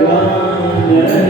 两年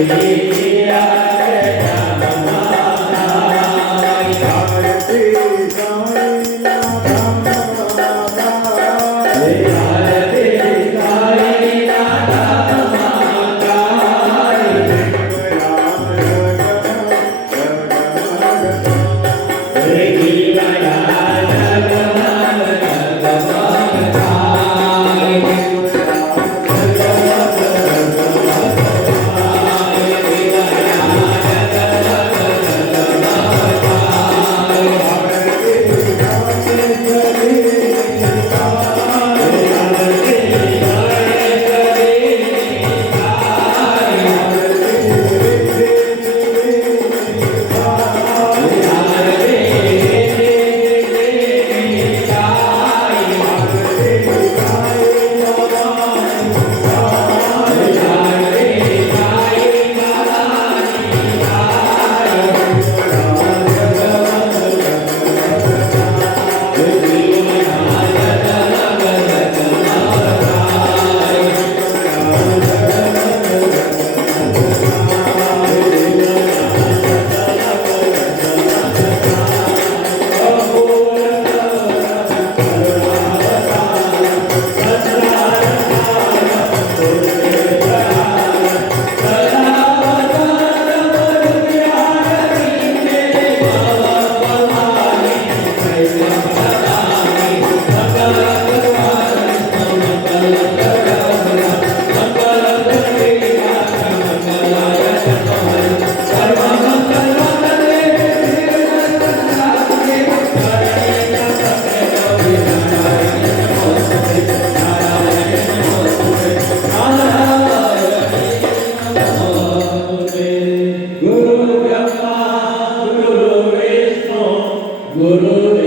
Amen.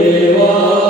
Dewa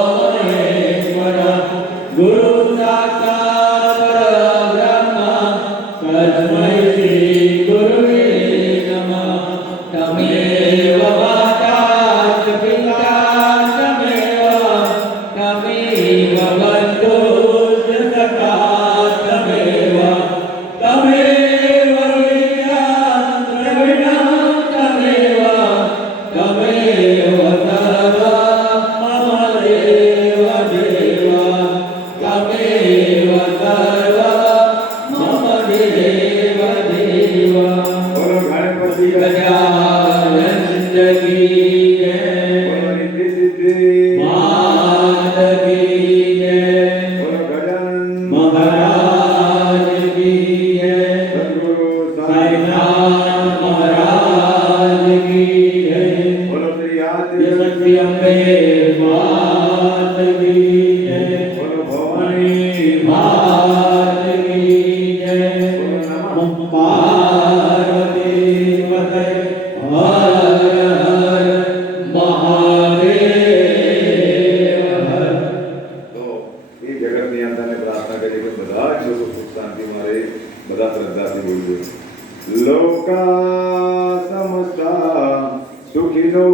સુખિનો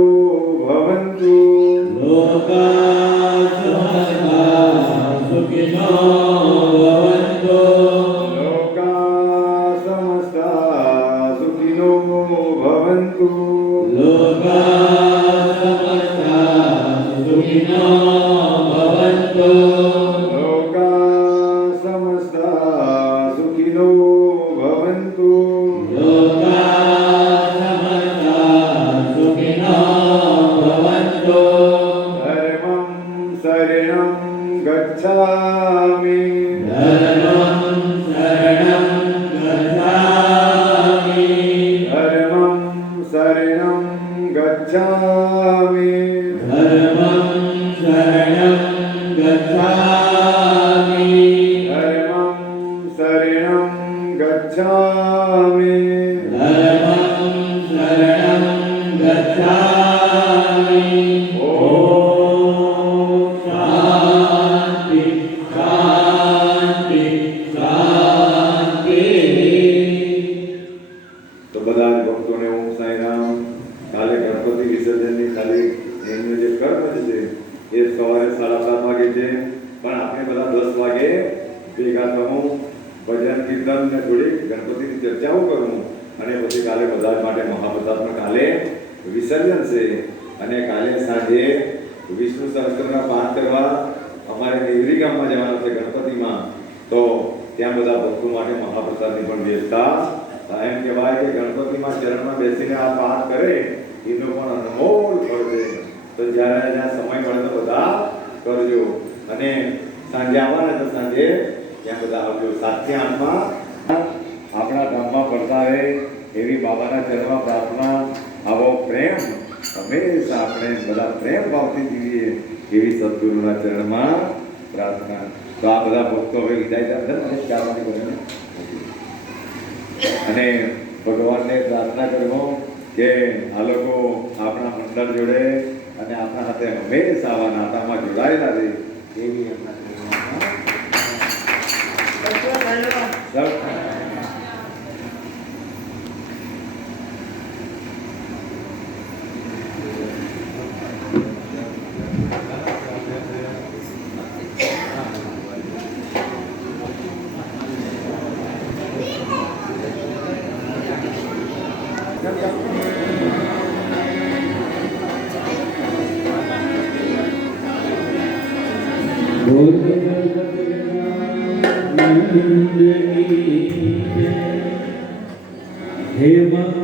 ભવંતુ લોકા સુખિનો Sarinam Gacchami કાલે બધા માટે મહાપ્રસાદમાં કાલે વિસર્જન છે. અને કાલે સાંજે વિષ્ણુ સહસ્ત્રના પાઠ કરવા અમારે નેવરી ગામમાં જવાનું છે ગણપતિમાં. તો ત્યાં બધા ભક્તો માટે મહાપ્રસાદની પણ વ્યવસ્થા. એમ કહેવાય કે ગણપતિમાં ચરણમાં બેસીને આ પાઠ કરે, એનો પણ અનમોલ ફળ તો જ્યારે જ્યાં સમય મળે તો બધા કરજો. અને સાંજે આવવાના તો સાંજે, ત્યાં બધા આવજો. સાથે આઠમાં આપણા ગામમાં પડતા રહે એવી બાબાના ચરણમાં પ્રાર્થના આવો પ્રેમ હંમેશા આપણે બધા પ્રેમ ભાવથી જીવીએ એવી સદગુરુના ચરણમાં પ્રાર્થના. તો આ બધા ભક્તો હવે વિદાય અને ભગવાનને પ્રાર્થના કરવો કે આ લોકો આપણા મંડળ જોડે અને આપણા સાથે હંમેશા આવા નાતામાં જોડાયેલા રહે એવી એમના Rema